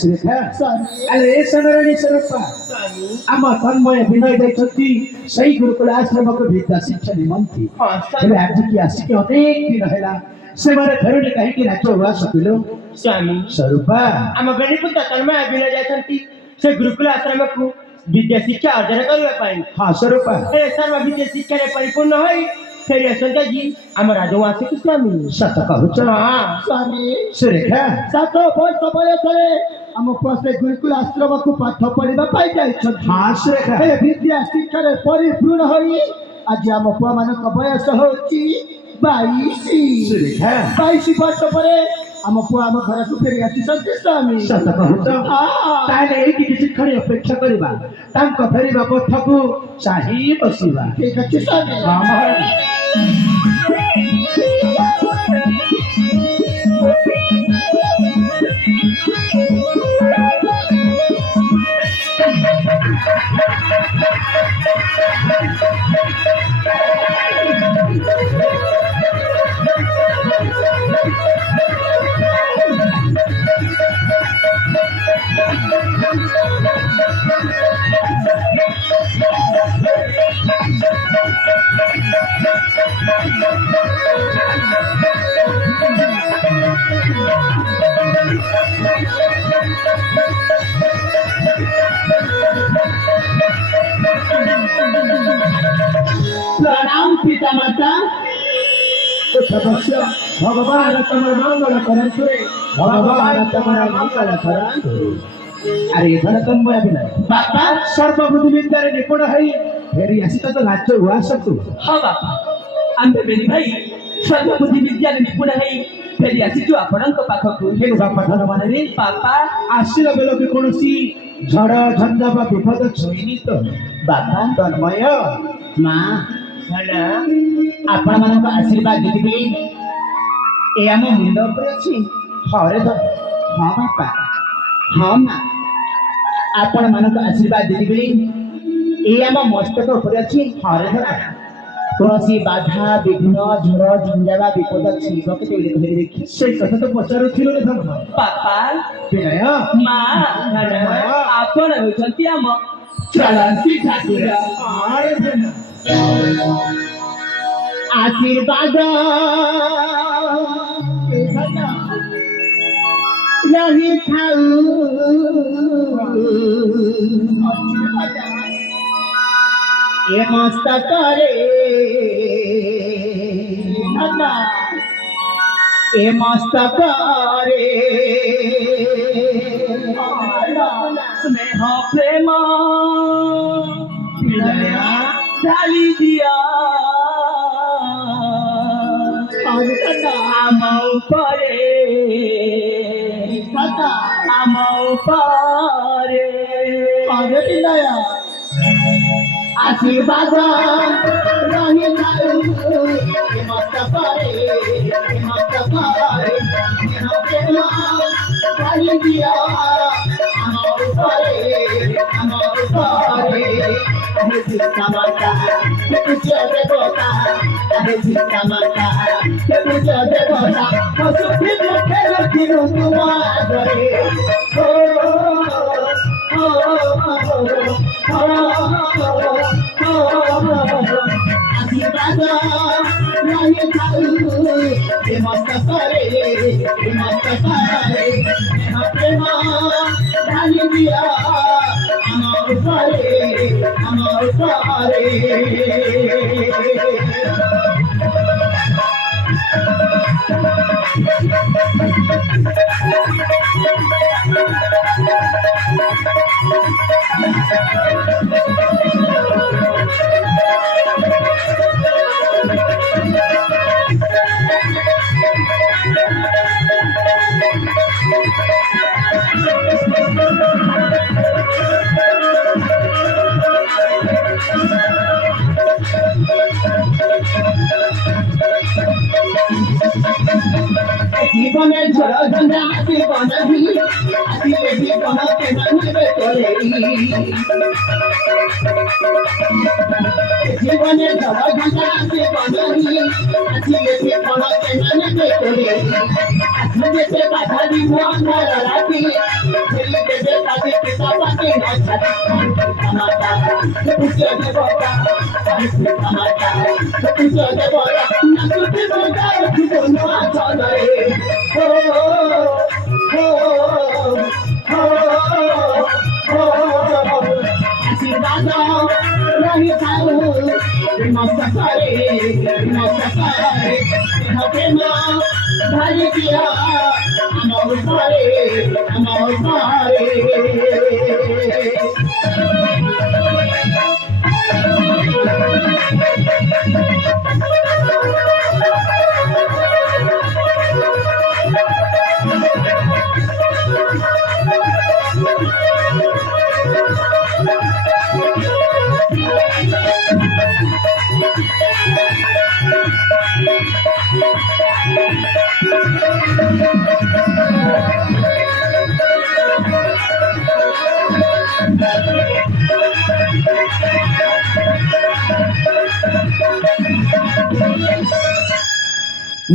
ସୁରେଖା ଆରେ ଏ ସମୟରେ ସ୍ୱରୂପ ଆମ ତନ୍ମୟ ବିନୟ ଯାଇଛନ୍ତି ସେଇ ଗୁରୁକୁଳ ଆଶ୍ରମକୁ ବିଦ୍ୟା ଶିକ୍ଷା ନିମନ୍ତେ ଏବେ ଆଜିକି ଆସିକି ଅନେକ ଦିନ ହେଲା ସେମାନେ ଫେରୁନି କାହିଁକି ନାଚ ଉଆସ ପିଲୁ ସ୍ୱାମୀ ସ୍ୱରୂପା ଆମ ବେଣୀପୁତ୍ର ତନ୍ମୟ ବିନୟ ଯାଇଛନ୍ତି ସେ ଗୁରୁକୁଳ ଆଶ୍ରମକୁ ବିଦ୍ୟା ଶିକ୍ଷା ଅର୍ଜନ କରିବା ପାଇଁ। ହଁ ସ୍ୱରୂପା ସେ ସର୍ବ ବିଦ୍ୟା ଶିକ୍ଷାରେ ପରିପୂର୍ଣ୍ଣ ହୋଇ ଫେରି ଆସନ୍ତି ଆଜି ଆମ ରାଜୱାସୀକୁ ସ୍ୱାମୀ। ସତ କହୁଛ ସ୍ୱାମୀ ସୁରେଖା 7 ବର୍ଷ ବୟସରେ ଆମ ପୁଅ ସେ ଗୁରୁକୁଳ ଆଶ୍ରମକୁ ପାଠ ପଢିବା ପାଇଁ ଯାଇଛନ୍ତି। ହଁ ସୁରେଖା ଏ ବିଦ୍ୟା ଶିକ୍ଷାରେ ପରିପୂର୍ଣ୍ଣ ହୋଇ ଆଜି ଆମ ପୁଅ ମାନଙ୍କ ବୟସ ହଉଛି 22। ସୁରେଖା 22 ବର୍ଷ ପରେ ଆମ ପୁଅ ଆମ ଘରକୁ ଫେରି ଆସିଛନ୍ତି ସ୍ୱାମୀ। ସତ କହୁଛ ତାହେଲେ ଏଇଠି କିଛି କ୍ଷଣ ଅପେକ୍ଷା କରିବା ତାଙ୍କ ଫେରିବା ପଥକୁ ଚାହିଁ ବସିବା ଠିକ ଅଛି ସ୍ୱାମୀ। ହଁ ମହାରାଜ प्रणाम पिता माता। तपस्या भगवान तमर मंगल करंतु भगवान तमर मंगल करंतु अरे धन तन्मय विनय बापा सर्वबुद्धि विद्यारे निपुण है फेरी आसी तो नाच उआसतु ହଁ ବାପା ଆମେ ବେଣୀ ଭାଇ ସର୍ବବୁଦ୍ଧି ବିଦ୍ୟାରେ ନିପୁଣ ହେଇ ଫେରି ଆସିଛୁ ଆପଣଙ୍କ ପାଖକୁ। हे बापा धन माने ବାପା ଆସିଲା ବେଳକୁ କୌଣସି ଝଡ଼ ଝଞ୍ଜା ବା ବିପଦ ଛୁଇଁନି ତ ବାପା ତନ୍ମୟ ମା ଧନ ଆପଣ ମାନଙ୍କ ଆଶୀର୍ବାଦ ଦିଦି ଏ ଆମ ମୁଣ୍ଡ ଉପରେ ଅଛି। ହରେ ଧନ ହଁ ବାପା ହଁ ମା ଆପଣ ମାନଙ୍କ ଆଶୀର୍ବାଦ ଦିଦି ଏ ଆମ ମସ୍ତକ ଉପରେ ଅଛି। ହରେ ଧନ କୌଣସି ବାଧା ବିଘ୍ନ ଝଡ଼ ଝଞ୍ଜା ବା ବିପଦ ଛିବ କେତେ ଧରି ଦେଖି ସେଇ କଥା ତ ପଚାରୁଥିଲୁ ରେ ଧନ ବାପା ବିନୟ ମା ଧନ ଆପଣ ହେଉଛନ୍ତି ଆମ ଚଳନ୍ତି ଠାକୁର ହରେ ଧନ आशीर्वाद रही थाऊ ए मस्तक रे ए मस्तक रे ସ୍ନେହ ପ୍ରେମ ଢାଳି ଦିଅ ଆମ ଉପରେ ଆମ ଉପରେ आशीर्वाद रही थाऊ ए मस्तक रे मस्तक रे रही दिया জীবনের ঝড় ঝঞ্ঝা আসিব নাহি আসিলে জীবনকে মানিবে তোরে জীবনের ঝড় ঝঞ্ঝা আসিব নাহি আসিলে জীবনকে মানিবে তোরে আসিলে সে বাধা দিব আমার রাতি ছেলে দেবে তাদের পিতা পাতে মাতা পুজো দেবতা মাতা পুজো দেবতা নাচতে বাজার জীবন চলে আশীর্বাদ রহি থাও মস্ত করে হবে না ভাই দিয়া আমার পারে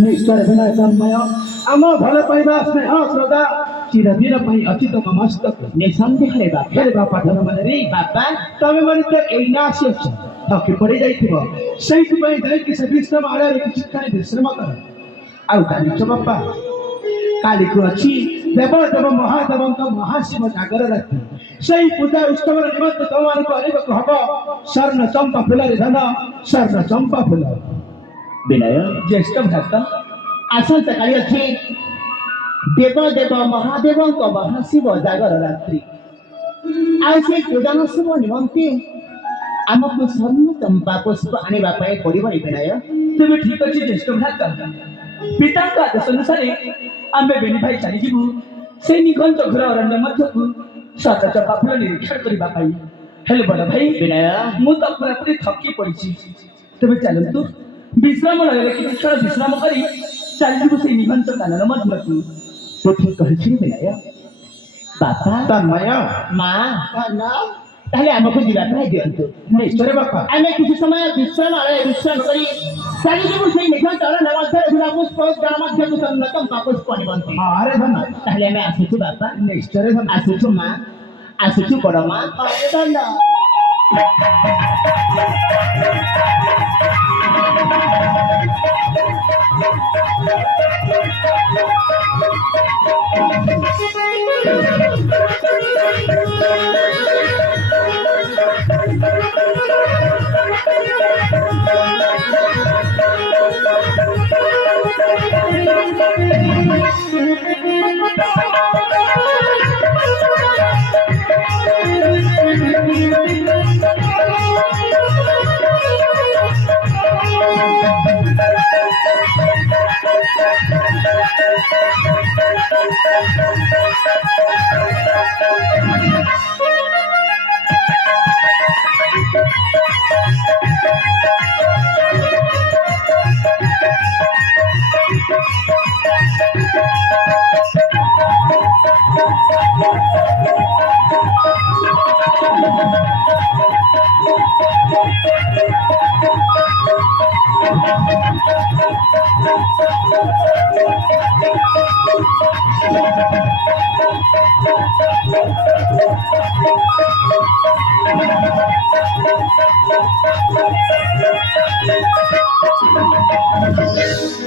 ନିଶ୍ଚୟ ବିନୟ ତନ୍ମୟ ଆମ ଭଲ ପାଇବା ସ୍ନେହ ଶ୍ରଦ୍ଧା ଚିରଦିନ ପାଇଁ ଅଛି ତମ ମସ୍ତକ ନିଃସନ୍ଦେହରେ ବାପା ଫେରେ ବାପା ଧନ ମାନେ ବାପା ତମେ ମାନେ ତ ଏଇନା ଆସିଅଛ ଥକି ପଡି ଯାଇଥିବ ସେଇଥିପାଇଁ ଯାଇକି ସେ ବିଶ୍ରାମ ଆଳରେ କିଛି କ୍ଷଣ ବିଶ୍ରାମ କର ଆଉ ଜାଣିଛ ବାପା କାଲିକୁ ଅଛି ଦେବ ଦେବ ମହାଦେବଙ୍କ ମହାଶିବ ଜାଗର ରାତି ସେଇ ପୂଜା ଉତ୍ସବର ନିମନ୍ତେ ତମମାନଙ୍କୁ ଆଣିବାକୁ ହବ ସ୍ୱର୍ଣ୍ଣ ଚମ୍ପା ଫୁଲରେ ଧନ ସ୍ୱର୍ଣ୍ଣ ଚମ୍ପା ଫୁଲ ବିନୟ ଜ୍ୟେଷ୍ଠ ଭ୍ରାତା ଆସନ୍ତାକାଲି ଅଛି ଦେବ ଦେବ ମହାଦେବଙ୍କ ମହାଶିବ ଜାଗର ରାତ୍ରି ଆଉ ସେ ପୂଜନ ଶୁଭ ନିମନ୍ତେ ଆମକୁ ସ୍ୱର୍ଣ୍ଣ ଚମ୍ପା ପୁଷ୍ପ ଆଣିବା ପାଇଁ ପଡ଼ିବ ବିନୟ ତେବେ ଠିକ ଅଛି ଜ୍ୟେଷ୍ଠ ଭ୍ରାତା ପିତାଙ୍କ ଆଦେଶ ଅନୁସାରେ ଆମେ ବେଣୀ ଭାଇ ଚାଲିଯିବୁ ସେଇ ନିଘଞ୍ଚ ଘୋର ଅରଣ୍ୟ ମଧ୍ୟକୁ ସ୍ୱର୍ଣ୍ଣ ଚମ୍ପା ଫୁଲ ନିରୀକ୍ଷଣ କରିବା ପାଇଁ ହେଲେ ବଡ଼ ଭାଇ ବିନୟ ମୁଁ ତ ପୁରାପୁରି ଥକି ପଡ଼ିଛି ତେବେ ଚାଲନ୍ତୁ ବିଶ୍ରାମ ଲୟରେ କିଛି କ୍ଷଣ ବିଶ୍ରାମ କରି ଚାଲିଯିବୁ ସେଇ ନିଘଞ୍ଚ କାନନ ମଧ୍ୟକୁ ତୁ ଠିକ କହିଛୁ ବିନୟ ବାପା ତନ୍ମୟ ମା ତାହେଲେ ଆମକୁ ଯିବା ପାଇଁ ଦିଅନ୍ତୁ ନିଶ୍ଚୟ ବାପା ଆମେ କିଛି ସମୟ ବିଶ୍ରାମ କରି ଚାଲିଯିବୁ ସେଇ ନିଘଞ୍ଚ ଅରଣ୍ୟ ମଧ୍ୟରେ ଥିବା ପୁଷ୍ପ ଉଦ୍ୟାନ ମଧ୍ୟକୁ ସ୍ୱର୍ଣ୍ଣ ଚମ୍ପା ପୁଷ୍ପ ନିମନ୍ତେ ଆରେ ଧନ ତାହେଲେ ଆମେ ଆସୁଛୁ ବାପା ନିଶ୍ଚୟ ଧନ ଆସୁଛୁ ମା ଆସୁଛୁ ବଡ଼ ମା ଧନ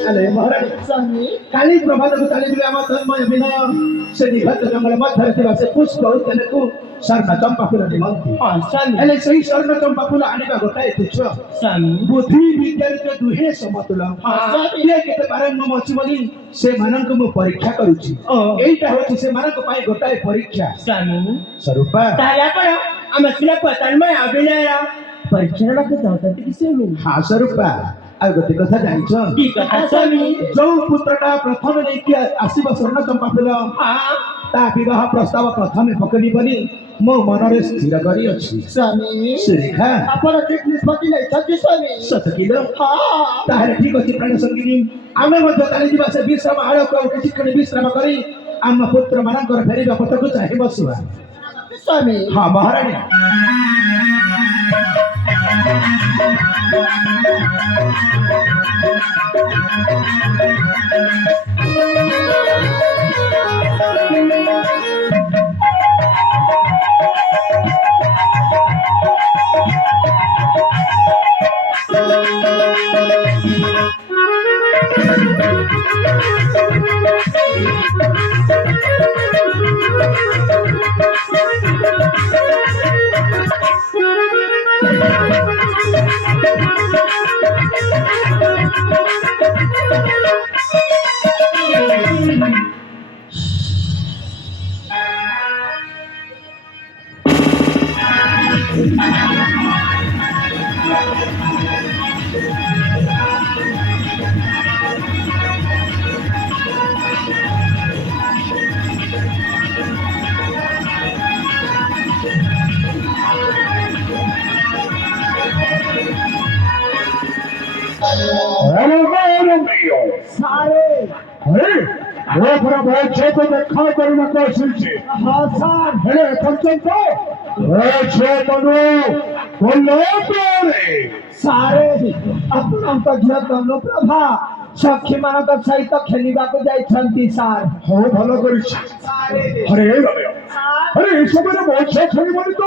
ଆରେ ମହାରାଜ ସ୍ୱାମୀ କାଲି ପ୍ରଭାତକୁ ଚାଲିଯିବେ ଆମ ତନ୍ମୟ ବିନୟ ସେ ନିଘଞ୍ଚ ଜଙ୍ଗଲ ମଧ୍ୟରେ ଥିବା ସେ ପୁଷ୍ପ ଉଦ୍ୟାନକୁ ସ୍ୱର୍ଣ୍ଣ ଚମ୍ପା ଫୁଲ ନିମନ୍ତେ ସ୍ୱାମୀ ହେଲେ ସେଇ ସ୍ୱର୍ଣ୍ଣ ଚମ୍ପା ଫୁଲ ଆଣିବା ଗୋଟାଏ ତୁଚ୍ଛ ସ୍ୱାମୀ ବୁଦ୍ଧି ବିଦ୍ୟାରେ ତ ଦୁହେଁ ସମତୁଲ କିଏ କେତେ ପାରଙ୍ଗମ ଅଛି ବୋଲି ସେମାନଙ୍କୁ ମୁଁ ପରୀକ୍ଷା କରୁଛି ଏଇଟା ହଉଛି ସେମାନଙ୍କ ପାଇଁ ଗୋଟାଏ ପରୀକ୍ଷା ସ୍ୱାମୀ ସ୍ୱରୂପା ତାହେଲେ ଆପଣ ଆମ ଝିଅକୁ ତନ୍ମୟ ଅଭିନୟ ପରୀକ୍ଷା ନେବାକୁ ଚାହୁଁଛନ୍ତି କି ସ୍ୱାମୀ ହଁ ସ୍ୱରୂପା ଆଉ ଗୋଟେ କଥା ଜାଣିଛ କି କଥା ସ୍ୱାମୀ ଯୋଉ ପୁତ୍ରଟା ପ୍ରଥମେ ନେଇକି ଆସିବ ସ୍ୱର୍ଣ୍ଣ ଚମ୍ପା ଫୁଲ ତା ବିବାହ ପ୍ରସ୍ତାବ ପ୍ରଥମେ ପକେଇବି ବୋଲି ମୋ ମନରେ ସ୍ଥିର କରିଅଛି। ସ୍ୱାମୀ ସୁରେଖା ଆପଣ ଠିକ ନିଷ୍ପତ୍ତି ନେଇଛନ୍ତି ସ୍ୱାମୀ। ସତ କିଲ? ହଁ ତାହେଲେ ଠିକ ଅଛି ପ୍ରାଣ ସଙ୍ଗିନୀ, ଆମେ ମଧ୍ୟ ଚାଲିଯିବା ସେ ବିଶ୍ରାମ ଆଳକୁ ଆଉ କିଛି କ୍ଷଣ ବିଶ୍ରାମ କରି ଆମ ପୁତ୍ର ମାନଙ୍କର ଫେରିବା ପଥକୁ ଚାହିଁ ବସିବା। ସ୍ୱାମୀ ହଁ ମହାରାଣୀ। ସାରେ ମୋ ପୁରା ବହୁତ ଝିଅକୁ ଦେଖା କରିବାକୁ ଆସିଛି। ହଁ ସାର୍ ହେଲେ ଏପର୍ଯ୍ୟନ୍ତ ଝିଅ ତନୁ ସାରେ ଆପଣଙ୍କ ଝିଅ ତନୁପ୍ରଭା ସଖୀ ମାନଙ୍କ ସହିତ ଖେଳିବାକୁ ଯାଇଛନ୍ତି ସାର୍। ହଉ ଭଲ କରିଛି। ଆରେ ଆରେ ଏ ସମୟରେ ମୋ ଝିଅ ଖେଳିବନି ତ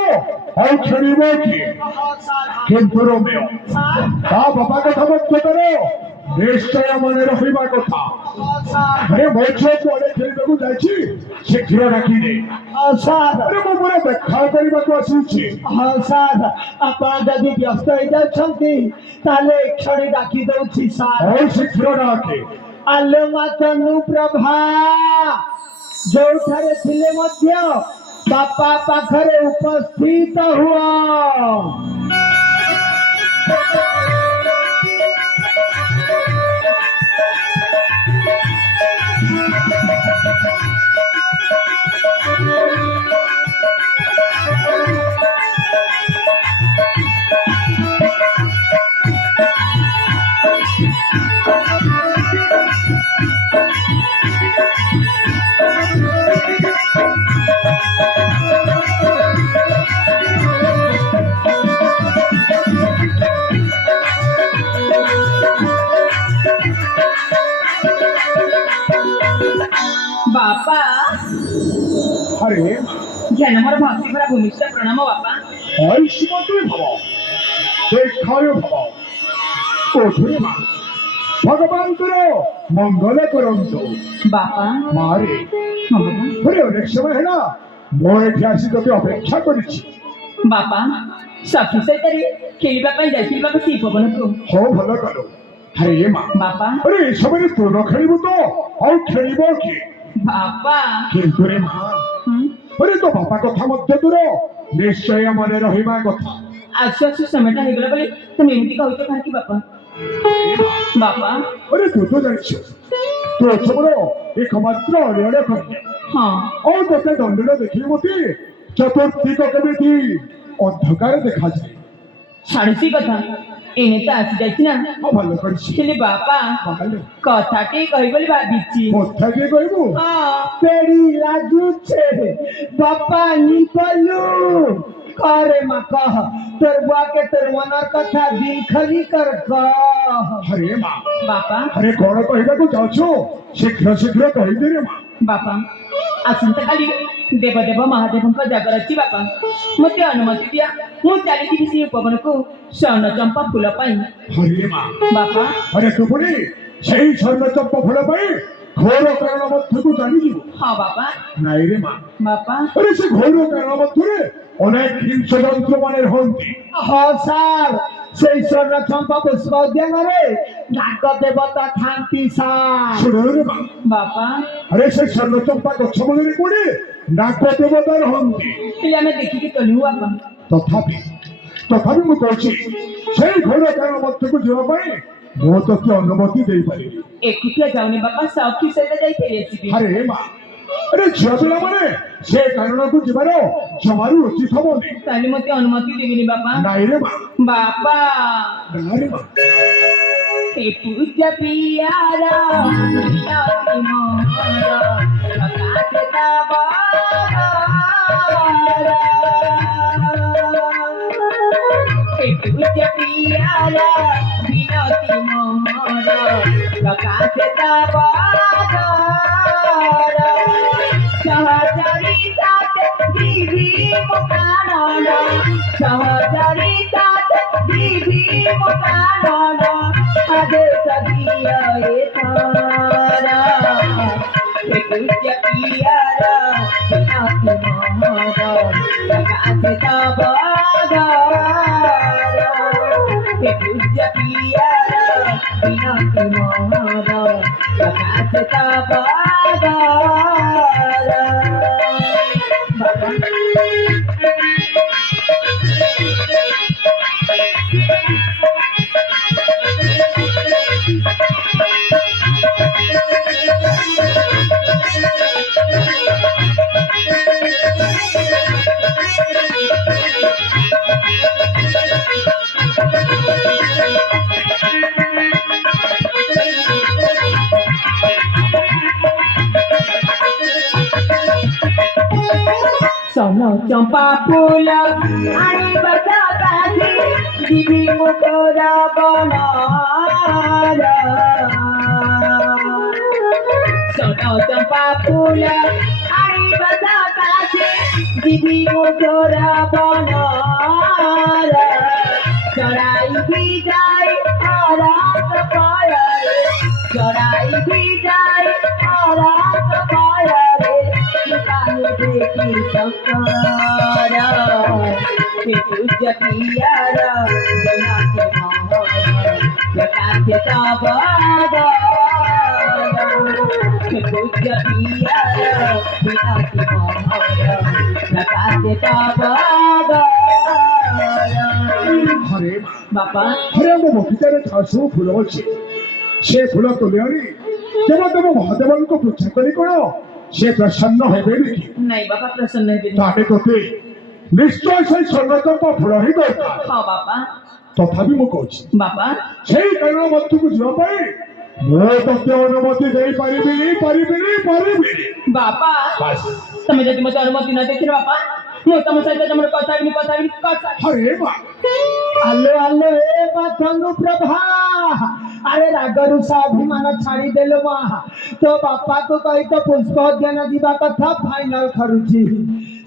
ଆଉ ଖେଳିବ କି? କିନ୍ତୁ ରୋମିଓ ତା ବାପା କଥା ମଧ୍ୟ ନିଶ୍ଚୟ ମନେ ରହିବା କଥା। ଆରେ ମୋ ଝିଅ କୁଆଡେ ଖେଳିବାକୁ ଯାଇଛି ଶୀଘ୍ର ଡାକିଦେ। ହଁ ସାର୍ ଆରେ ମୁଁ ପୁରା ଦେଖା କରିବାକୁ ଆସିଛି। ହଁ ସାର୍ ଆପଣ ଯଦି ବ୍ୟସ୍ତ ହେଇଯାଉଛନ୍ତି ତାହେଲେ ଏକ୍ଷଣି ଡାକି ଦଉଛି ସାର୍। ହଉ ଶୀଘ୍ର ଡାକେ। ଆଲୋ ମା ତନୁପ୍ରଭା ଯୋଉଠାରେ ଥିଲେ ମଧ୍ୟ ବାପା ପାଖରେ ଉପସ୍ଥିତ ହୁଅ। ବାପା ଆରେ ଜ୍ଞାନ ମୋର ଭକ୍ତି ଭରା ଭୂମିଷ୍ଠ ପ୍ରଣାମ ବାପା। ଐଶ୍ୱତୀ ଭବ ଦୀର୍ଘାୟ ଭବ। କୋଠରେ ମା ଭଗବାନଙ୍କର ମଙ୍ଗଳ କରନ୍ତୁ। ବାପା ମାରେ ହଁ ବାପା। ଆରେ ଅନେକ ସମୟ ହେଲା ମୁଁ ଏଠି ଆସି ତତେ ଅପେକ୍ଷା କରିଛି। ବାପା ସଖୀ ସହିତରେ ଖେଳିବା ପାଇଁ ଯାଇଥିଲି ବାପା ସେଇ ପବନକୁ। ହଉ ଭଲ କଲୁ। ଆରେ ମା ବାପା ଆରେ ଏ ସମୟରେ ତୁ ନ ଖେଳିବୁ ତ ଆଉ ଖେଳିବ କି? ବାପା କିନ୍ତୁ ରେ ମା ଆରେ ତୋ ବାପା କଥା ମଧ୍ୟ ଦୂର ନିଶ୍ଚୟ ମନେ ରହିବା କଥା। ଆସୁ ଆସୁ ସମୟଟା ହେଇଗଲା ବୋଲି ତମେ ଏମିତି କହୁଛ କାହିଁକି ବାପା? ବାପା ଆରେ ତୁ ତ ଜାଣିଛୁ ତୁ ଅଛବର ଏକମାତ୍ର ଅଳିଅଳ କନ୍ୟା। ହଁ ଆଉ ତତେ ଦଣ୍ଡରେ ଦେଖିଲେ ମତେ ଚତୁର୍ଦିଗ କେମିତି ଅନ୍ଧକାର ଦେଖାଯାଏ। ଛାଡୁଛି କଥା ଏନେ ତ ଆସି ଯାଇଛି ନା। ଆଉ ଭଲ କରିଛି। ହେଲେ ବାପା ବାହାରେ କଥାଟି କହିବି ବୋଲି ଭାବିଛି। କଥା କିଏ କହିବୁ? पेड़ी लाजुचे बापा निपलू करे मा कह तोर बुआ के तोर मनर कथा दिल खली कर कह। ଆରେ ମା ବାପା ଆରେ କଣ କହିବାକୁ ଯାଉଛୁ ଶୀଘ୍ର ଶୀଘ୍ର କହିଦେ ରେ ମା। ବାପା ଆସନ୍ତାକାଲି ଦେବଦେବ ମହାଦେବଙ୍କ ଜାଗର ଅଛି ବାପା। ମୋତେ ଅନୁମତି ଦିଅ ମୁଁ ଚାଲିଯିବି ସେ ଉପବନକୁ ସ୍ୱର୍ଣ୍ଣ ଚମ୍ପା ଫୁଲ ପାଇଁ। ଆରେ ମା ବାପା ଆରେ ତୁ ପୁଣି ସେଇ ସ୍ୱର୍ଣ୍ଣ ଚମ୍ପା ଫୁଲ ପାଇଁ ଘୋର କାରଣ ମଧ୍ୟକୁ ଚାଲିଯିବୁ? ହଁ ବାପା। ନାଇଁ ରେ ମା ବାପା ଆରେ ସେ ଘୋର କାରଣ ମଧ୍ୟରେ ଅନେକ ହିଂସ ଯନ୍ତ୍ର ମାନେ ରହନ୍ତି। हाँ सार से स्वर्ण चंपा पुष्प उद्यान रे नाग देवता थांती सार। ଶୁଣ ରେ ମା ବାପା ଆରେ ସେ ସ୍ୱର୍ଣ୍ଣ ଚମ୍ପା ଗଛ ମୂଳରେ କୋଉଠି ନାଗ ଦେବତା ରହନ୍ତି। ହେଲେ ଆମେ ଦେଖିକି ଚଳିବୁ ବାପା। ତଥାପି ତଥାପି ମୁଁ କହୁଛି ସେଇ ଘୋର କାରଣ ମଧ୍ୟକୁ ଯିବା ପାଇଁ ମୁଁ ତତେ ଅନୁମତି ଦେଇପାରିବି। ଏକୁଟିଆ ଯାଉନି ବାପା ସଖୀ ସହିତ ଯାଇ ଫେରି ଆସିବି। ଆରେ ମା ଆରେ ଝିଅ ପିଲାମାନେ ସେ କାରଣକୁ ଯିବାର ଜମାରୁ ଉଚିତ ହବନି। ତାହେଲେ ମତେ ଅନୁମତି ଦେବିନି ବାପା? ନାଇରେ ମା, ବାପା ନାଇରେ ମା। हे पूज्य पियार मिनति मोर प्रकाश तबार हे पूज्य पियार मिनति मोर प्रकाश तबार सहचरिता दिवी मुकानन सहचरिता दिवी मुकानन आगे सदिया तारा हे पूज्य पियार मिनति मोर प्रकाश तबार हे पूज्य पियार मिनति मोर प्रकाश तबार बाबा सोनो चंपा फूल आनी बजातासी दिवी मुखरा बनार सोनो चंपा फूल आनी बजातासी दिवी मुखरा बनार चढ़ाई भी जाए रात पायर चढ़ाई भी जाए रात पायर देखी संसार हे पूज्य पियार जनाते मोर प्रकाश तबार हे पूज्य पियार जनाते मोर प्रकाश तबार আরে बापा আরে ଆମ ବଗିଚାରେ ଯାହା ସବୁ ଫୁଲ ଅଛି ସେ ଫୁଲ ତୋଳି ଆଣି ଦେବଦେବ ମହାଦେବଙ୍କୁ ପୂଜା କରି କଣ ସେ ପ୍ରସନ୍ନ ହେବେ କି? नहीं बापा प्रसन्न है ତାହେଲେ ତୋତେ ନିଶ୍ଚୟ ସେଇ ସ୍ୱର୍ଣ୍ଣଚମ୍ପା ଫୁଲ ହିଁ ଦରକାର। हाँ बापा ତଥାପି ମୁଁ କହୁଛି बापा ସେଇ କାରଣ ମଧ୍ୟକୁ ଯିବା ପାଇଁ ମୁଁ ତତେ ଅନୁମତି ଦେଇପାରିବିନି। बापा ବାସ୍। तमे जदि मते अनुमति न देखिरे बापा ମୁଁ ତମ ସହିତ ତମର କଥା ବି ଆରେ ମା, ଆଲୋ ଆଲୋ ଏ ମାଥଙ୍ଗୁ ପ୍ରଭା ଆରେ ରାଗରୁ ସ୍ୱାଭିମାନ ଛାଡ଼ିଦେଲୁ ମା ତୋ ବାପାକୁ କହି ତ ପୁଷ୍ପ ଉଦ୍ୟାନ ଯିବା କଥା ଫାଇନାଲ କରୁଛି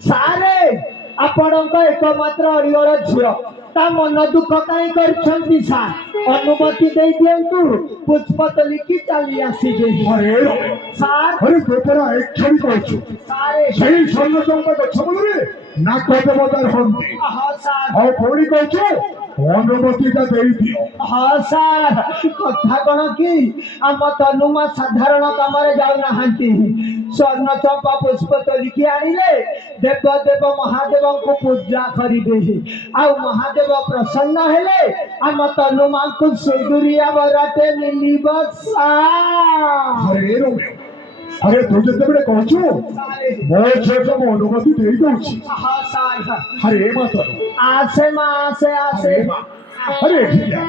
ସାରେ ଆପଣଙ୍କ ଏକମାତ୍ର ଅଳିଅଳ ଝିଅ ତା ମନ ଦୁଃଖ କାହିଁ କରିଛନ୍ତି ସାର୍ ଅନୁମତି ଦେଇ ଦିଅନ୍ତୁ ପୁଷ୍ପ ତୋଲିକି ଚାଲି ଆସିବେ ଆରେ ସାର୍ ଆରେ ତୁ ପରା ଏକ୍ଷଣି କହୁଛୁ ସାରେ ସେଇ ସ୍ୱର୍ଣ୍ଣଚମ୍ପା ଗଛ ମୂଳରେ ନାକ ଦେବତାର ହନ୍ତି ହଁ ସାର୍ ଆଉ ପୁଣି କହୁଛୁ ଅନୁମତିଟା ଦେଇଦିଅ। ହଁ ସାର୍ କଥା କଣ କି ଆମ ତନୁମା ସାଧାରଣ କାମରେ ଯାଉନାହାନ୍ତି ସ୍ୱର୍ଣ୍ଣ ଚମ୍ପା ପୁଷ୍ପ ତୋଳିକି ଆଣିଲେ ଦେବଦେବ ମହାଦେବଙ୍କୁ ପୂଜା କରିବେ ଆଉ ମହାଦେବ ପ୍ରସନ୍ନ ହେଲେ ଆମ ତନୁମାଙ୍କୁ ସୁଦୁରିଆ ବରାଟେ ମିଳିବ ସାର୍ ଆରେ ରୋମିଓ, ଆରେ ତୁ ଯେତେବେଳେ କହୁଛୁ ମୋ ଝିଅକୁ ମୁଁ ଅନୁମତି ଦେଇ ଦଉଛି। ହଁ ସାର୍ ଆରେ ମା ତନୁ, ଆସେ ମା ଆସେ ଆସେ ଆରେ ମା, ଆରେ ଏଠିକି ଆ।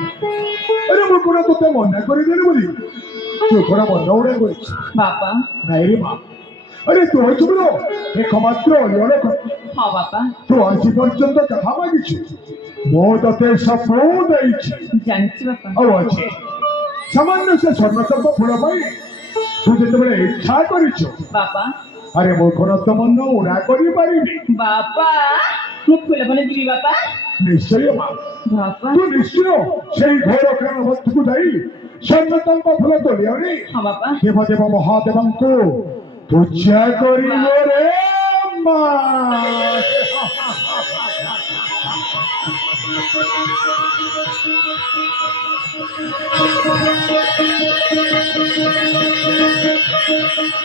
ଆରେ ମୁଁ କଣ ତୋତେ ମନା କରିଦେଲି ବୋଲି ତୁ କଣ ମନ ଉଡ଼ା କରିଛୁ? बापा ନାଇରେ ମା, ଆରେ ତୁ ହଉଛୁ ମୋର ଏକମାତ୍ର ଅଳିଅଳ हाँ बापा ତୁ ଆଜି ପର୍ଯ୍ୟନ୍ତ ଯାହା ମାଗିଛୁ ମୁଁ ତତେ ସବୁ ଦେଇଛି। ଜାଣିଛି ବାପା ଆଉ ଅଛି ସାମାନ୍ୟ ସେ ସ୍ୱର୍ଣ୍ଣଚମ୍ପା ଫୁଲ ପାଇଁ ତୁ ଯେତେବେଳେ ଇଚ୍ଛା କରିଛୁ ବାପା ଆରେ ମୁଁ କଣ ତ ମନ ଉଡ଼ା କରିପାରିବି? ବାପା ମୁଁ ଫୁଲ ବନ ଯିବି ବାପା ନିଶ୍ଚୟ ମା, ବାପା ତୁ ନିଶ୍ଚୟ ସେଇ ଘୋର କାରଣ ମଧ୍ୟକୁ ଯାଇ ସ୍ୱର୍ଣ୍ଣଚମ୍ପା ଫୁଲ ତୋଳି ଆଣି हाँ बापा ଦେବଦେବ ମହାଦେବଙ୍କୁ ପୂଜା କରିବ ରେ ମା।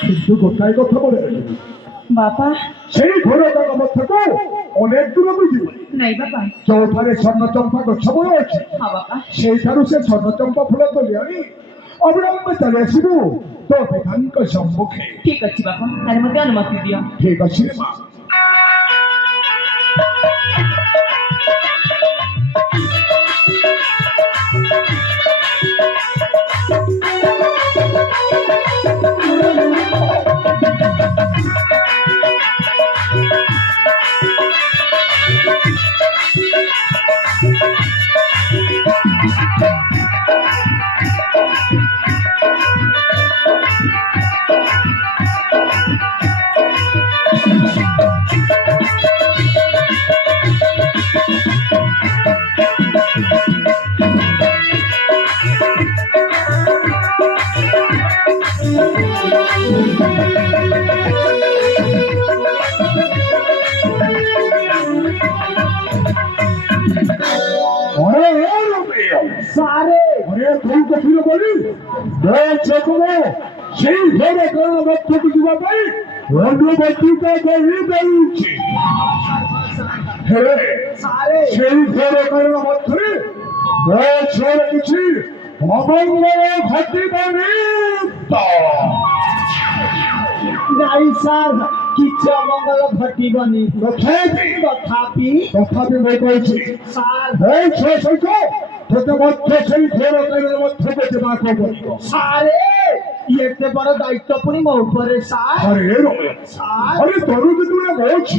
କିନ୍ତୁ ଗୋଟାଏ କଥା ମନେ ରଖିବି बापा ସେଇ ଘୋର କାରଣ ମଧ୍ୟକୁ ଅନେକ ଦୂରକୁ ଯିବ नहीं बापा ଯୋଉଠାରେ ସ୍ୱର୍ଣ୍ଣଚମ୍ପା ଗଛ ମୂଳ ଅଛି हाँ बापा ସେଇଠାରୁ ସେ ସ୍ୱର୍ଣ୍ଣଚମ୍ପା ଫୁଲ ତୋଳି ଆଣି ଅବିଳମ୍ବେ ଚାଲି ଆସିବୁ ତୋ ପିତାଙ୍କ ସମ୍ମୁଖେ। ଠିକ ଅଛି ବାପା, ତାହେଲେ ମୋତେ ଅନୁମତି ଦିଅ। ଠିକ ଅଛି ରେ ମା। सारे अरे तुम को फिर बोली दो चकमो সেই ঘরে কারণ মধ্যে দিবা পাই অনুমতিটা দেই দেউছি হে सारे সেই ঘরে কারণ মধ্যে দো ছেড়ে কিছু অমঙ্গল ঘটিবানি তো नहीं सार किछु अमंगल घटिबनी तथापि मैं कहছি सार এই শেষক তোতে মধ্যে সেই ঘরে কারণ মধ্যে যেতে মাকো বলিব सारे एते बड़ दायित्व पुनी मो ऊपर सार আরে রমে सार আরে তোর তো তুমি বলছ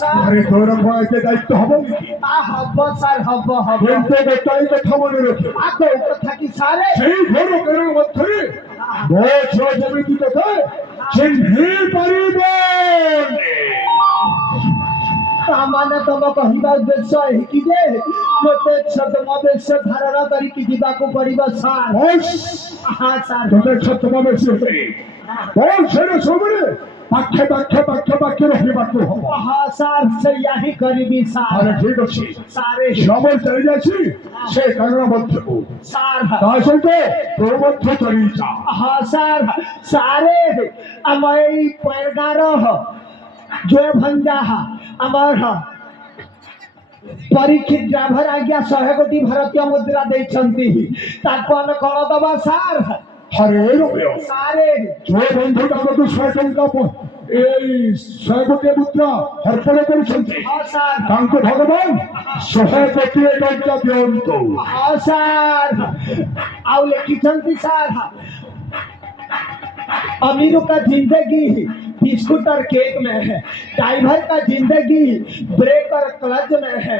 सार আরে তোর ভয়তে দায়িত্ব হবে নাকি आ हब सार हब हब কিন্তু বেটাই কথা মনে রাখো आ तो ऊपर थाकी सारे সেই ঘর কারণ মধ্যে বছ যেমিতি কথা চিহ্নি পারিবে सामान्य तम कहिबा उद्देश्य एही कि जे मते छद्मवेश धारण करी कि जीवाको पड़िबो सार বস हां सार তোদের ছত্রমাবেশী হতে বল ছেড়ে সবরে পাক্ষে পাক্ষে পাক্ষে পাক্ষে রহিবাকু হব हां सार से यही करीबी सार আরে ঠিক আছে सारे সবর চলে যাচ্ছি সে কারণ মধ্যে सार তা সঙ্গে তোর মধ্যে চলে যা हां सार सारे अमय पैरगार जो भंजा अमर परीक्षित ड्राइवर आज्ञा 100 कोटी भारतीय मुद्रा देछंती ताको हम कळ दबा सार আরে রমে सारे যে বন্ধুটা কত 100 টঙ্কা এই 100 কোটি মুদ্রা অর্পণ করেছেন हां सार তাঙ্কু ভগবান 100 কোটি টঙ্কা দিয়ন্তু हां सार आउ लिखिछंती सार अमीरों का जिंदगी बिस्कुट और केक में है, ड्राइवर का जिंदगी ब्रेक और क्लच में है।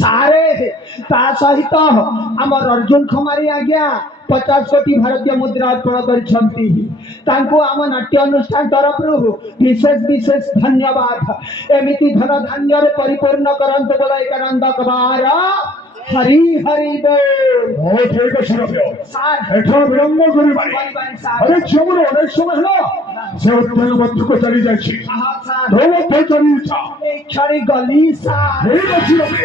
सारे ता सहित आमर अर्जुन खमारी आज्ञा 50 कोटी भारतीय मुद्रा अर्पण करिछंती तांको आम नाट्य अनुष्ठान तरफ विशेष विशेष धन्यवाद एमिति धन धान्य रे परिपूर्ण करंत बोला एकानंद कबार हरि हरि बोल ও ঠিক আছে রমে सार এখন বিলম্ব করিবানি परिवार सार আরে যেমন অনেক সময় হলো সে উত্তর মধ্যে চলে যাচ্ছি आहा सार তোর মধ্যে চলে যা एक क्षणी गली सार ঠিক আছে রমে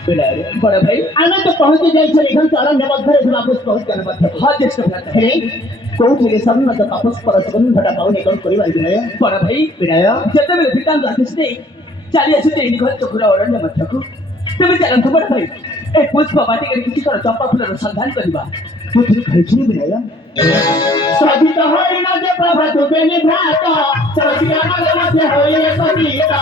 बड़ा भाई ଆମେ ତ ପହଞ୍ଚି ଯାଇଛୁ ନିଘଞ୍ଚ ଅରଣ୍ୟ ମଧ୍ୟରେ ବାପସ ପହଞ୍ଚିବାର ମଧ୍ୟ हाँ ज्येष्ठ भ्राता ହେଲେ କୋଉଠିରେ ସମ୍ମତ ବାପସ ପର ସୁଗନ୍ଧଟା ପାଉନି କ'ଣ କରିବା ବିନୟ बड़ा भाई ବିନୟ ଯେତେବେଳେ ପିତାଙ୍କ ଆଦେଶ ଦେଇ ଚାଲି ଆସୁଛେ ନିଘଞ୍ଚ ଘୋର ଅରଣ୍ୟ ମଧ୍ୟକୁ ତେବେ ଚାଲନ୍ତୁ ବଡ଼ ଭାଇ ଏ ପୁଷ୍ପ ବାଟିକାରେ କିଛି ଥର ଚମ୍ପା ଫୁଲର ସନ୍ଧାନ କରିବା ମୁଁ ଥରେ କହିଛି ବିନୟ ସଜିତ ହରିଣ ଯେ ପ୍ରଭା ତୁବେ ନିଭ୍ରାତ ସଜିତ ମଧ୍ୟ ହୋଇ ସଜିତ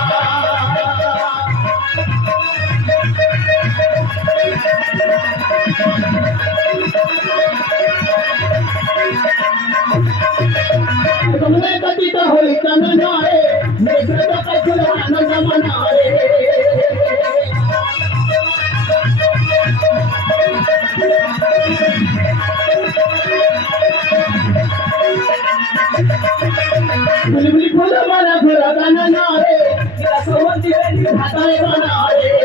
तुमने कथित होई तन नारे निकृत कथुर आनंद मनारे बुलबुली फूल मारा घुर तन नारे रसवंती बेटी भातारे बनारे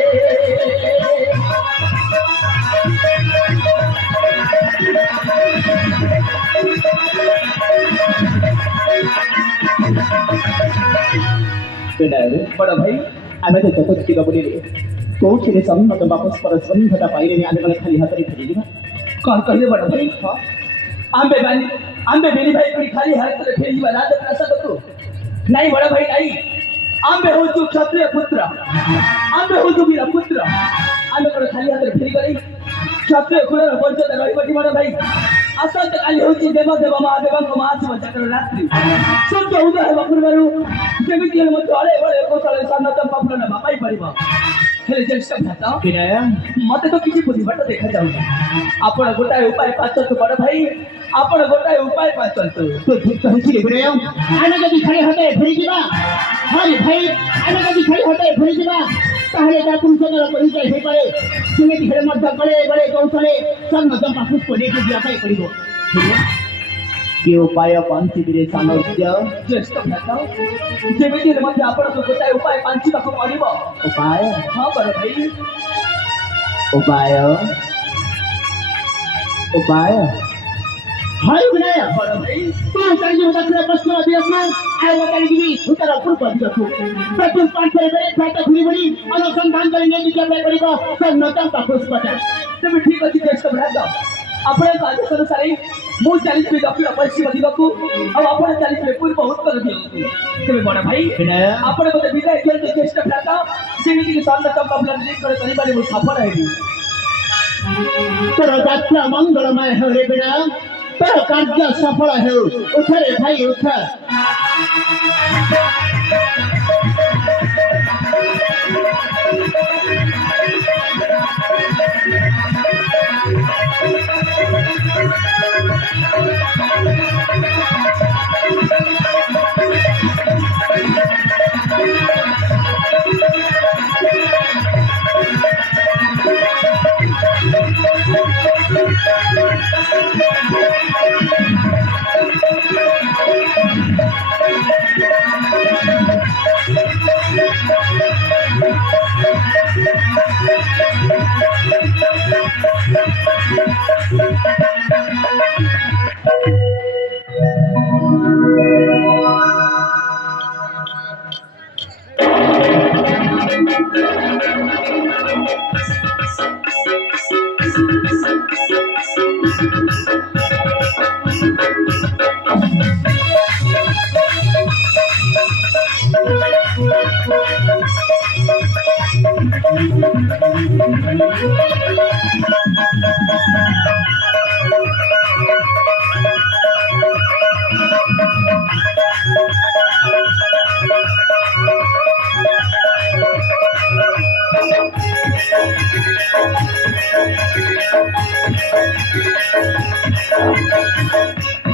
बड़ा भाई ଆମେ ତ ଚତୁର୍ଥୀ ଗବୁଲିରେ କୋଉଠିରେ ସମ୍ମତ ବାପସ ପର ସୁଗନ୍ଧଟା ପାଇଲେ ଆମେ ଗଲେ ଖାଲି ହାତରେ ଫେରିଯିବା कौन कहिए बड़ा भाई आंबे बेनी भाई कोई खाली हाथ से फेरी वाला राज प्रसाद तो नहीं बड़ा भाई नहीं आंबे हो तू क्षत्रिय पुत्र आंबे हो तू वीर पुत्र आंबे को खाली हाथ से फेरी गई क्षत्रिय कुलर परिचय रही बटी बड़ा भाई असंत काली होची देव देव महादेव को महाशिव चक्र रात्रि सूर्य उदय हेबा पूर्वरु जेमिति हेले मते अरे बड़े कौशल सन्नतम पापुन बापाई परिबा हेले ज्येष्ठ भ्राता ବିନୟ मते तो किसी बुद्धिबाट देखा जाउछ आपण गोटाए उपाय पाचंतु बड़ भाई आपण गोटाए उपाय पाचंतु ତୁ ଠିକ କହିছিলি ବିନୟ ଆମେ ଯଦି ଖାଲି ହାତରେ ଫେରିଯିବା ହରି ଭାଇ ଆମେ ଯଦି ଖାଲି ହାତରେ ଫେରିଯିବା ତାହେଲେ ତା ପୁରୁଷର ପରିଚୟ ହେଇପାରେ ଯେମିତି ହେଲେ ମଧ୍ୟ ଗଳେ ଗଳେ କୌଶଳେ ସନ୍ନତ ପାଖକୁ ନେଇକି ଯିବା ପାଇଁ ପଡ଼ିବ କି ଉପାୟ ପହଞ୍ଚିବିରେ ସାମର୍ଥ୍ୟ ज्येष्ठ भ्राता जेमिति हेले मते आपण गोटाए उपाय पांचिबाको पड़िबो ଉପାୟ हां बड़ भाई ଉପାୟ ଉପାୟ ହରି ବିନୟ बड़ भाई ତୁ ଚାଲିଯିବୁ ଦକ୍ଷିଣ ପଶ୍ଚିମ ଦିଗକୁ ଆଉ ମୁଁ ଚାଲିଯିବି ଉତ୍ତର ପୂର୍ବ ଦିଗକୁ ପ୍ରତି ପାଖରେ ବେଳେ ଫାଟ ଘୁରିବୁନି ଅନୁସନ୍ଧାନ କରି ନେଇ ଯିବା ପାଇଁ ପଡ଼ିବ ସନ୍ନତ ପାଖକୁ ପଚାର तेबे ठीक अछि ज्येष्ठ भ्राता आपण आदेश अनुसार मु चलीछि दक्षिण पश्चिम दिगकु और आपण चलीछि पूर्व उत्तर दिगकु तेबे बड़ भाई ବିନୟ आपण मते विदाय दियंतु ज्येष्ठ भ्राता जेमिति कि सन्नत पापुन निकट करिबारे मु सफल हेबी ତୋର ଯାତ୍ରା ମଙ୍ଗଳମୟ ହେଉ ରେ ବିନୟ ତୋର କାର୍ଯ୍ୟ ସଫଳ ହେଉ ଉଠରେ ଭାଇ ଉଠ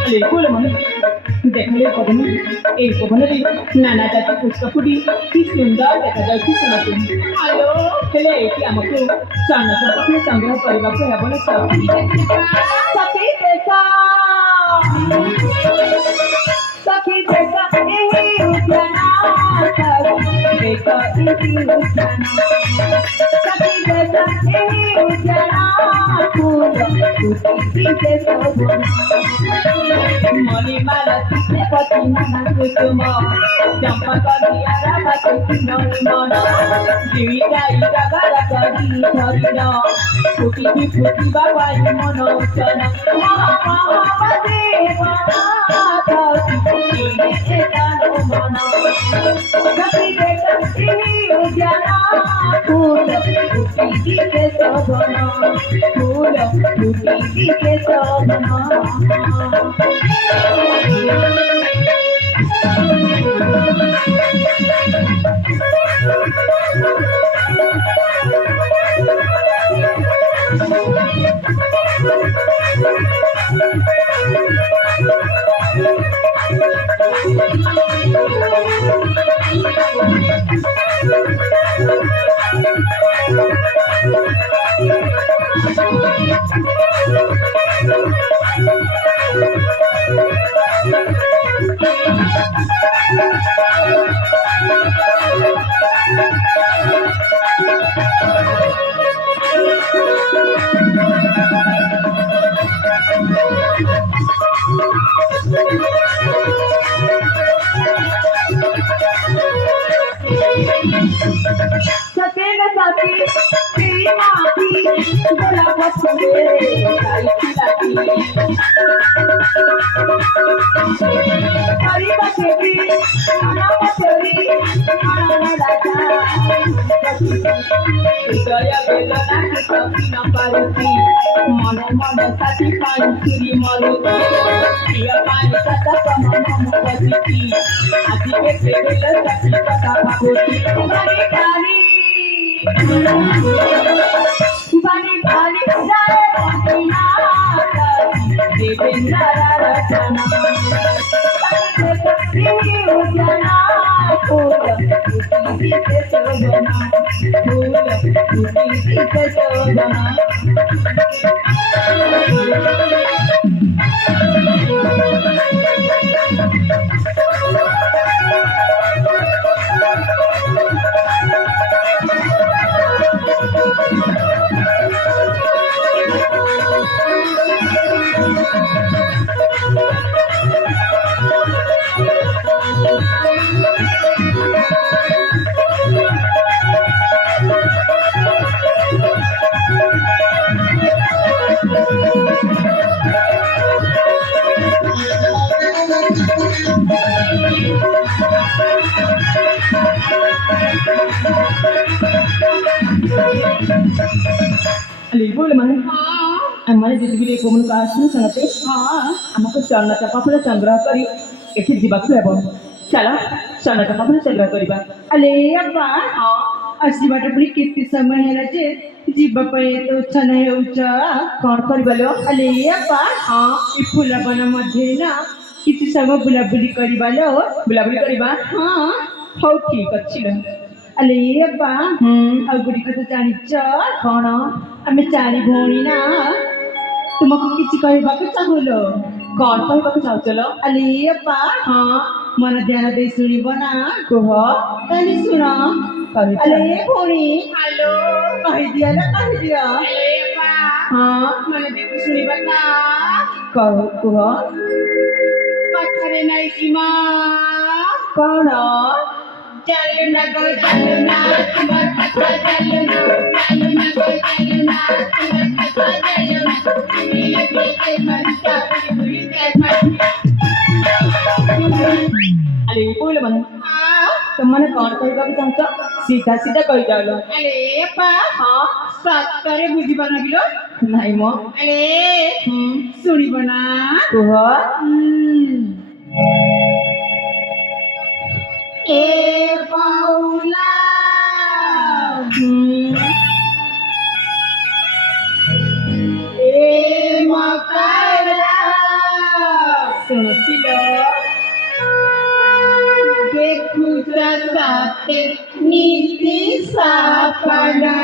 बिल्कुल मन देखले कदम ए भवनरे नाना जाति पुष्पफुटी कि सुंदर देखा जाउछि सुनतु हेलो हेले एटी हमकु सन्नत पक्षे संग्रह करबाको हेबन सखी देखा सखी देखा एही उजना देखा एही उजना सखी देखा एही उजना फूल टूटी से सब मणिमाला तुझे पती नाना कुसुम चंपा कलियारा बाटे किनोरी मन दिवी जाई जगार करी धरिन फुटी फुटी बाबाई मन चन महादेव नाथ किने एतानो मन गति देखती उजाला फूल फूटी दिखे शोभन फूल फूटी दिखे शोभन सकेला साथी तेरी माती गुलाब फूले लाई खिलाती हरी बसेगी ना बसेगी ना राजा गया बेला ना कि कभी न पारुती मन मन साथी पांचुरी मरुती प्रिय पानी सदा मन मुकती आदि के बेला साथी कथा भागोती बारी बारी बारी जाए पतिना देवेंद्र रचना उजना फूल फूटी के शोभना फूल फूटी के शोभना बोल मन आम्हाला जितबिले कम्युनिकेशन सांगते आमको स्वर्णचा कपड़ा संग्रह करी एठी जीवाक हेब चला स्वर्णचा कपड़ा संग्रह करिबा अले अब्बा आसीबाट पनि केते समय होला जे जीव पए तो छन हेउछ कौन करिबा लो अले अब्बा ई फुला बन मध्ये ना किति समय बुलाबुली करिबा लो बुलाबुली करिबा हौ ठीक अछि ल अले अब्बा अगुडी को तो जानिछ कौन आमे चारि भौणी ना तुमको किछि कहबाक चाहलो कौन कहबाक चाहचलो अले अब्बा मन ध्यान दे सुनिबो ना कह ताली सुन अले भौणी हेलो कहि दिया ना कहि दिया अरे बा मन देखि सुनिबा ना कह पत्थरे नाही की माँ कौन चलना गो चलना तुम्हार पत्थर चलना चलना गो चलना तुम्हार पत्थर चलना मिले के मरता पूरी के मरता अरे बोल मन तुमने कौन कहबाक चाहछ सीधा सीधा कहि जालो अरे बा सत्तरे बुझी बना गिलो नहीं मो अरे सुनी बना कह ए पाउला ए मकरा सुनतिलो देखू साथे नीति सापना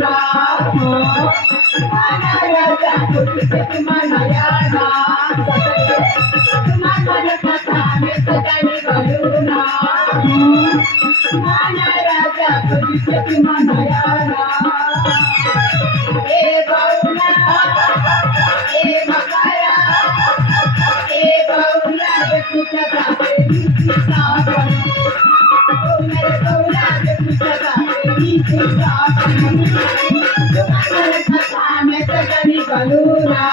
ना माना राजा तुझसे मनाया ना तुम्हारे कथा में सजाने करू ना माना राजा तुझसे मनाया ना ए बाउला ए मकाया ए बाउला तुझा गाते सावन बाउला तुझा गाते सावन तुम्हारे कथा में सजाने करू ना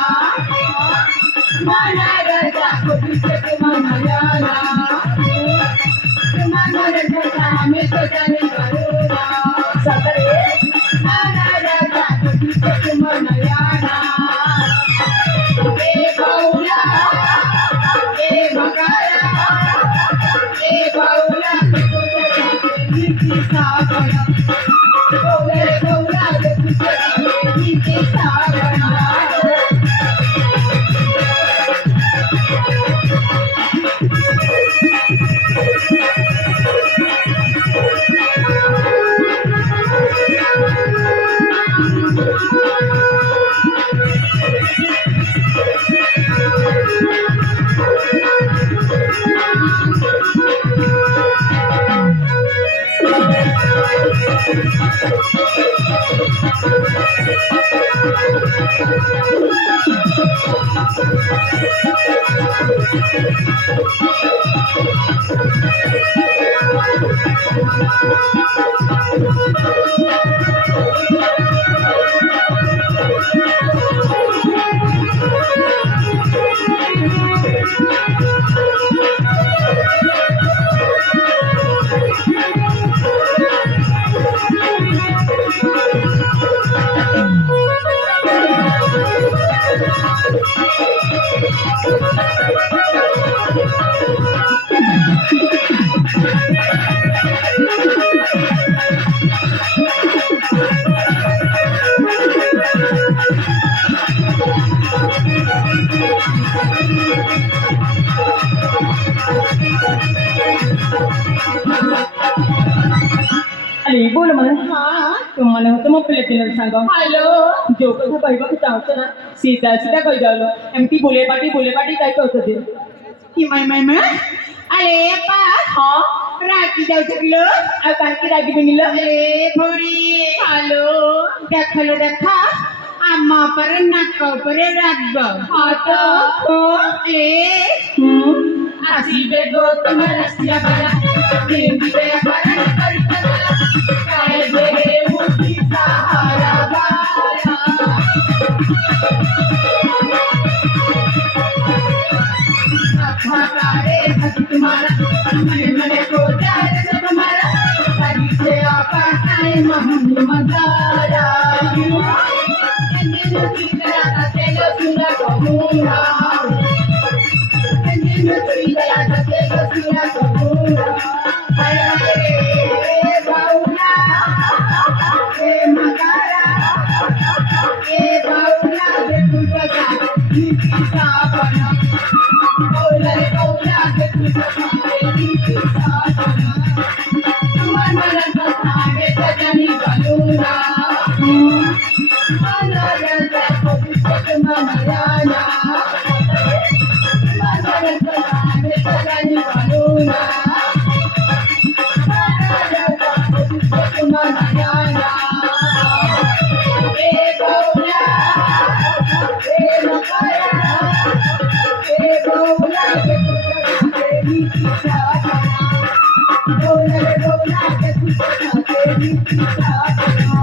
माना राजा तुझसे मनाया ना तुम्हारे कथा में सजाने करू ना सतरे माना राजा तुझसे मनाया ना ए बाउला ए मकाया ए बाउला तुझे नीति सावना बाउला तुझे नीति सावना अरे बोल मला तुम्हाला होतं मग पिले सांगा हेलो जो कथा कहବାକୁ ଚାହୁଁଛ ନା सीधा सीधा କହିଯାଉନ ଏମିତି ବୁଲେଇ ବାଟି କାଇ କହୁଛନ୍ତି कि मैं अरे पा ହଁ राखी जाऊ किलो ଆଉ କାହିଁକି ରାଗିବେନି ଲୋ अरे थोड़ी हेलो देखलो देखा अम्मा पर नाक पर राग ହଁ ତ ए आसीबे गो तुम्हारा सिया बड़ा हिंदी पर कर काय दे मुठी सहारा बारा हमारे हक तुम्हारा मने मने को जाए से तुम्हारा सारी से आपा आए महमूद मदारा इंदिन की तरह तेलो सुना कहूँगा इंदिन की तरह तेलो सुना कहूँगा अरे बाउला ए मकारा ए बाउला देखो जगा नीति सावना बाउला देखो जगा नीति सावना तुम्हारा कथा में सजनी करूँगा माना राजा तुझसे मनाया ना तुम्हारा कथा में सजनी करूँगा माना राजा तुझसे मनाया ना ए बाउला ए मकाया ए बाउला देखो जगा नीति सावना बाउला देखो जगा नीति सावना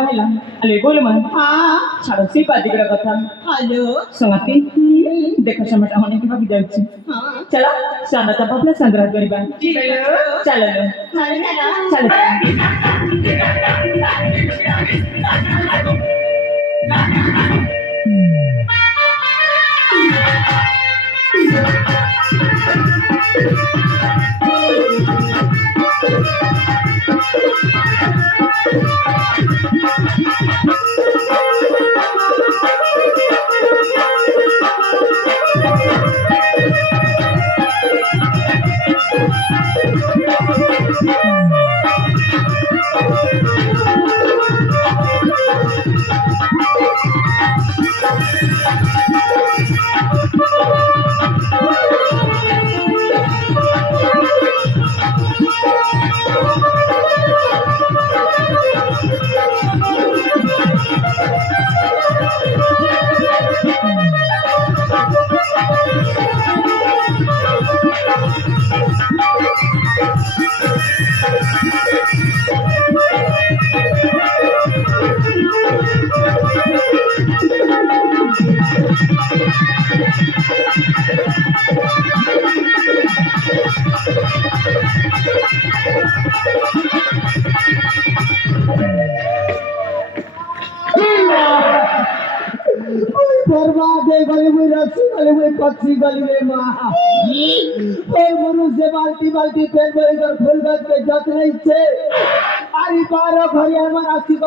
କହିଲା ଆଲେ ବୋଲ ମା हाँ ଛାଡ଼ ସେଇ ପାଦିକର କଥା हेलो ସମାତି ଦେଖ ସମୟଟା ଅନେକ ଭାବି ଯାଉଛି हाँ ଚାଲ ସ୍ୱାଗତ ପାପଲା ସଂଗ୍ରହ କରିବା ଚାଲ ଚାଲ बर्बाद है गली में रस्सी गली में पक्षी गली में माँ और मनुष्य से बाल्टी बाल्टी पेट भरी कर फूल गज के जत नहीं छे अरे बारो घरिया में राशि